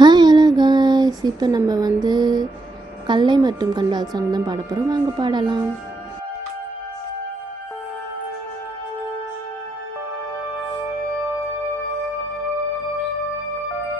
Hi hello guys இப்போ நம்ம வந்து கல்லை மற்றும் கண்டால் சாங் தான் பாட போகிறோம் வாங்க பாடலாம்.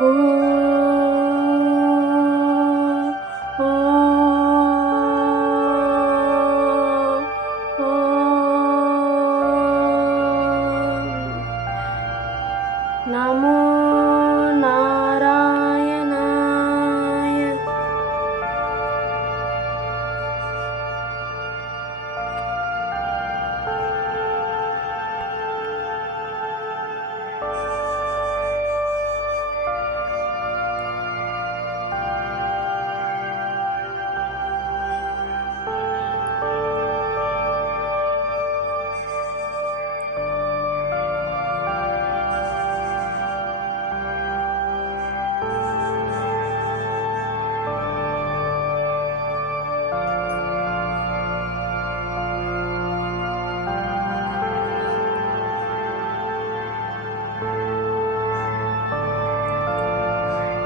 ஓ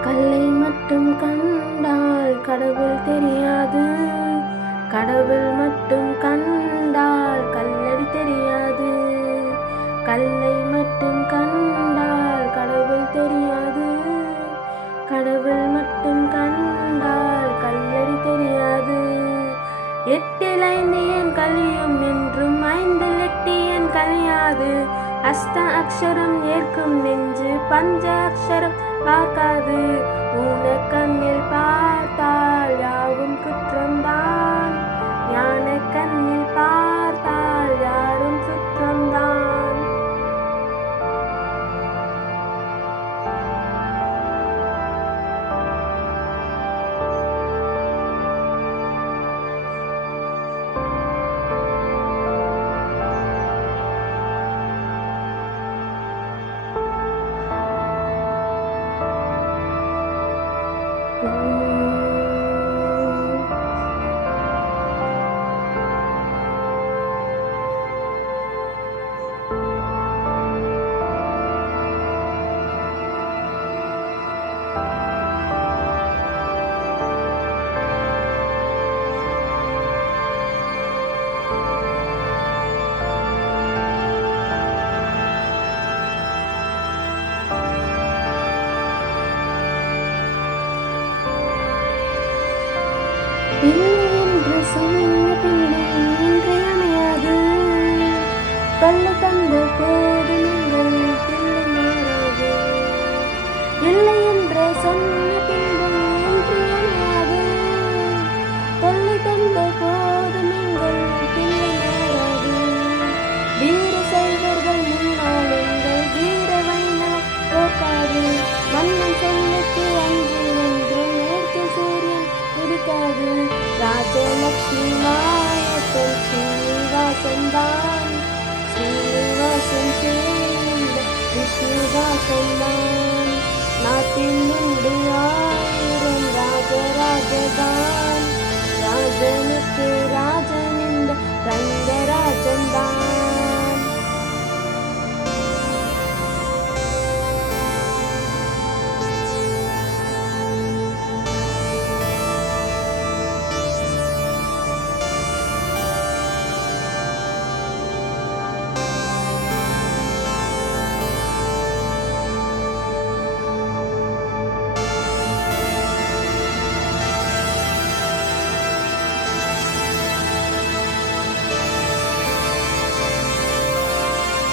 கல்லை மட்டும் கண்டால் கடவுள் தெரியாது. கடவுள் மட்டும் கண்டால் கல்லடி தெரியாது. கல்லை மட்டும் கண்டால் கடவுள் தெரியாது. கடவுள் மட்டும் கண்டால் கல்லடி தெரியாது. எட்டில் ஐந்து என் கலியும் என்றும் ஐந்தில் எட்டி என் கலியாது. அஷ்ட அக்ஷரம் ஏற்கும் நெஞ்சு பஞ்ச அக்ஷரம் பார்க்காது. ஊன கண்ணில் പിന്നെയും പ്രസംഗ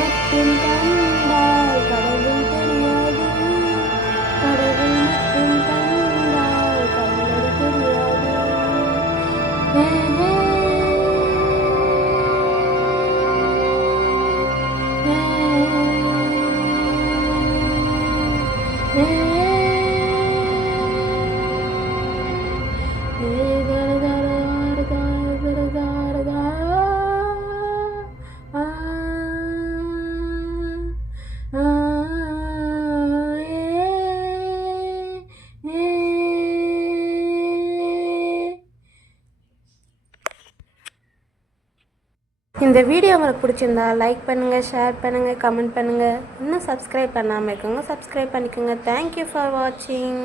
மட்டும் கண்டால் கடவுள் தெரியாது. கடவுள் மட்டும் கண்டால் கல்லடி தெரியாது. இந்த வீடியோ உங்களுக்கு பிடிச்சிருந்தா லைக் பண்ணுங்கள் ஷேர் பண்ணுங்கள் கமெண்ட் பண்ணுங்கள் இன்னும் சப்ஸ்கிரைப் பண்ணாமல் இருக்கோங்க சப்ஸ்கிரைப் பண்ணிக்கோங்க. தேங்க்யூ ஃபார் வாட்சிங்